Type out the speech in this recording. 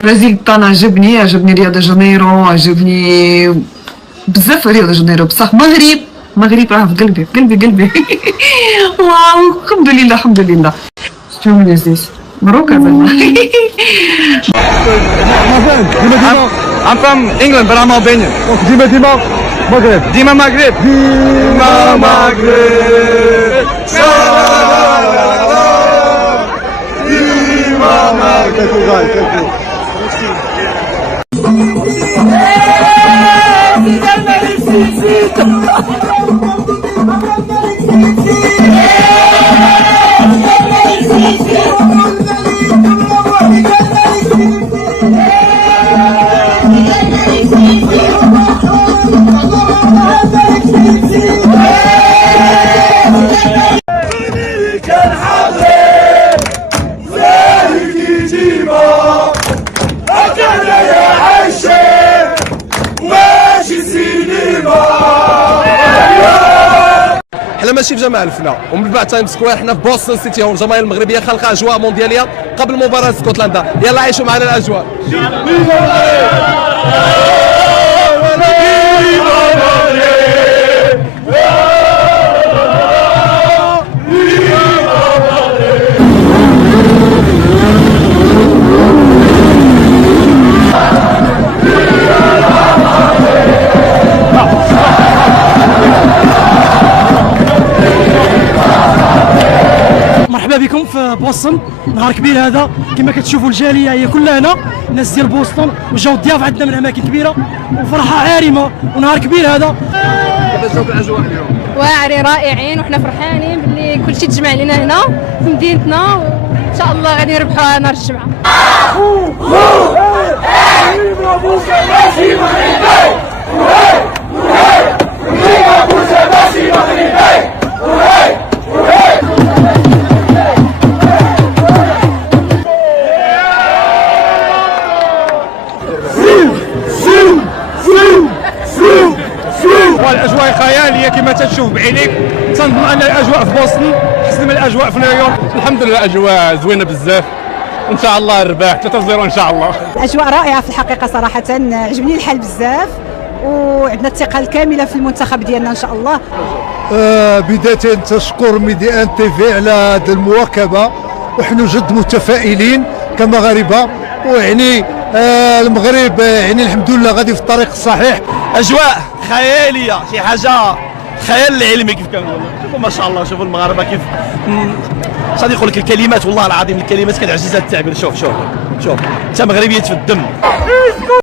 البرازيل طانا عجبني ريو دي جانيرو، عجبني بزاف ريو دي جانيرو. بصح مغرب راه في قلبي في قلبي قلبي. واو الحمد لله الحمد لله. شنو من لذيذ مبروك زعما. I'm from England, but I'm Albanian. ديما مغرب. Dima Maghreb. Dima Maghreb. Dima Maghreb. حنا ماشي في جمال الفنا، ومن بعد تايم سكوير حنا في بوسطن سيتي هون. الجماهير المغربيه خلقها اجواء موندياليه قبل مباراه اسكتلندا. يلا عيشوا معنا الاجواء. مرحبا بكم في بوسطن، نهار كبير هذا. كما كتشوفوا الجاليه هي كلها هنا، الناس ديال بوسطن، وجاو الضياف عندنا من اماكن كبيره، وفرحه عارمه ونهار كبير هذا. كيفاش جاوك الاجواء اليوم؟ واعرين رائعين، وحنا فرحانين باللي كلشي تجمع لنا هنا في مدينتنا، وان شاء الله غادي نربحوا نهار الجمعه. الاجواء خياليه كما تشوف بعينيك. تنظن ان الاجواء في بوسطن احسن من الاجواء في نيويورك. الحمد لله اجواء زوينه بزاف، وان شاء الله الرباح 3-0 ان شاء الله. الاجواء رائعه في الحقيقه صراحه، عجبني الحال بزاف، وعندنا الثقه الكامله في المنتخب ديالنا ان شااء الله. بدايه تشكر ميدي ان تي في على هذه المواكبه، ونحن جد متفائلين كمغاربه، ويعني المغرب يعني الحمد لله غادي في الطريق الصحيح. اجواء خياليه، شي حاجه خيال علمي كيف كنقولوا. شوفوا ما شاء الله، شوفوا المغاربه كيف غادي نقول لك الكلمات، والله العظيم الكلمات كتعجز على التعبير. شوف انت مغربيه في الدم.